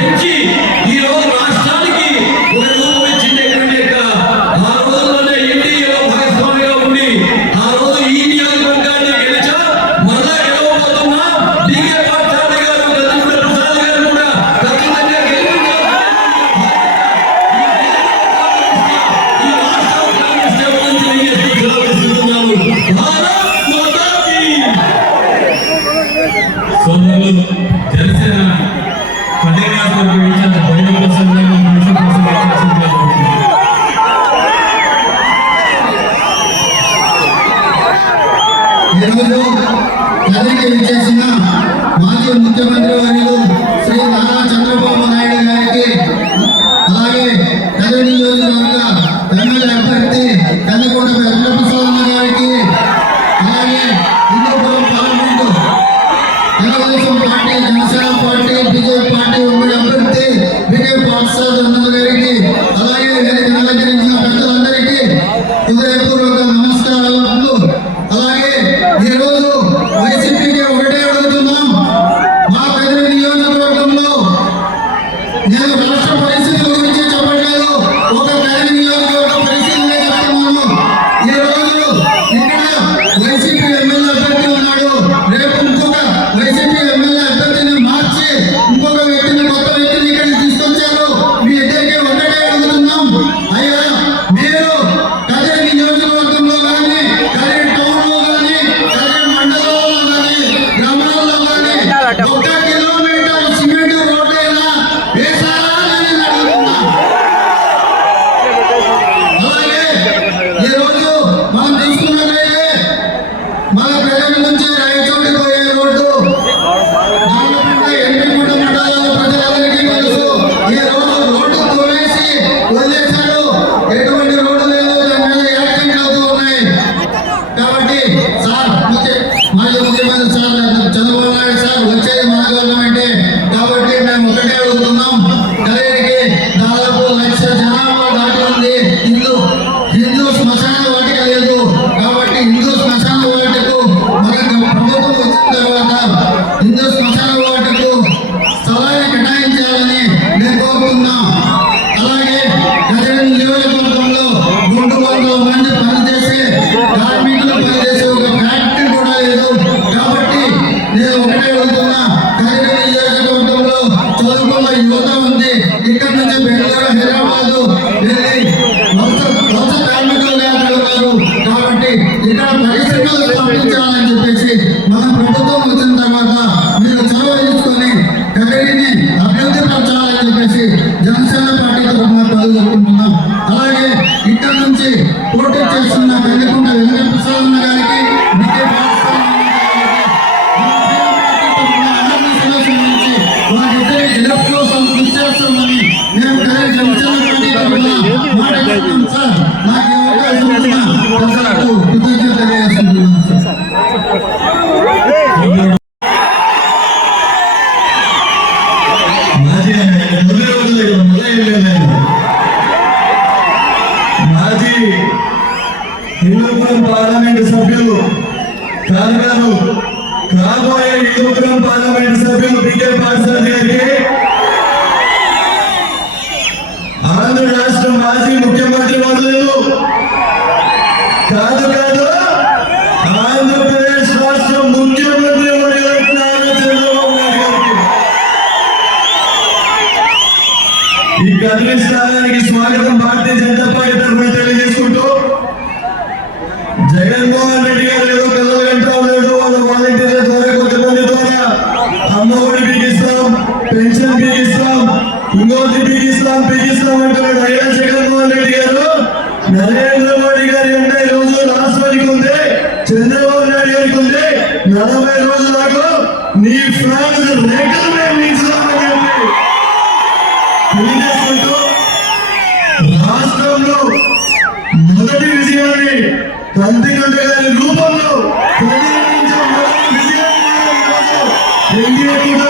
林记。ఈరోజు ఎదురికి విచ్చేసిన మాజీ ముఖ్యమంత్రి వర్యులు శ్రీ నారా చంద్రబాబు నాయుడు గారికి అలాగే కదిరి నియోజకవర్గ ఎమ్మెల్యే అభ్యర్థి కందకూడ వెంకటప్రసాద్ বিজেপিকে చదువుతున్న కరీం నియోజకవర్గంలో చదువుకున్న యువత ఉంది. ఇక్కడ నుంచి బెంగళూరు హైదరాబాద్ వెళ్ళి వలస వలస కార్మికులుగా కాబట్టి ఇక్కడ పరిశ్రమలు స్థాపించాలి అవకాశం ఉంది నేను కనీసం సార్ నాకు అవకాశం కృతజ్ఞత మాజీ హిందూపురం పార్లమెంటు సభ్యులు కాదు కాబోయే హిందూపురం పార్లమెంటు సభ్యులు బికే పాఠశాల గారి కాదు కాదు. ఆంధ్రప్రదేశ్ రాష్ట్ర ముఖ్యమంత్రి ఈ కదిలి స్థానానికి స్వాగతం భారతీయ జనతా పార్టీ తరఫున తెలియజేసుకుంటూ జగన్మోహన్ రెడ్డి గారు ఏదో కథలు వింటా ఉన్నాడు. వాళ్ళ వాలంటీర్ల ద్వారా కొంతమంది ద్వారా అమ్మఒడి బిగిస్తాం పెన్షన్ బిగిస్తాం ఇంకోటి బిగిస్తాం బిగిస్తాం అంటున్నాడు. నాడు ఏడుకుంటే నలభై రోజుల దాకా నీ ఫ్రాన్స్ రెక్కల మీద తెలియజేసుకుంటూ రాష్ట్రంలో మొదటి విజయాన్ని తండ్రి కంటే రూపంలో ఎన్డీఏ కూడా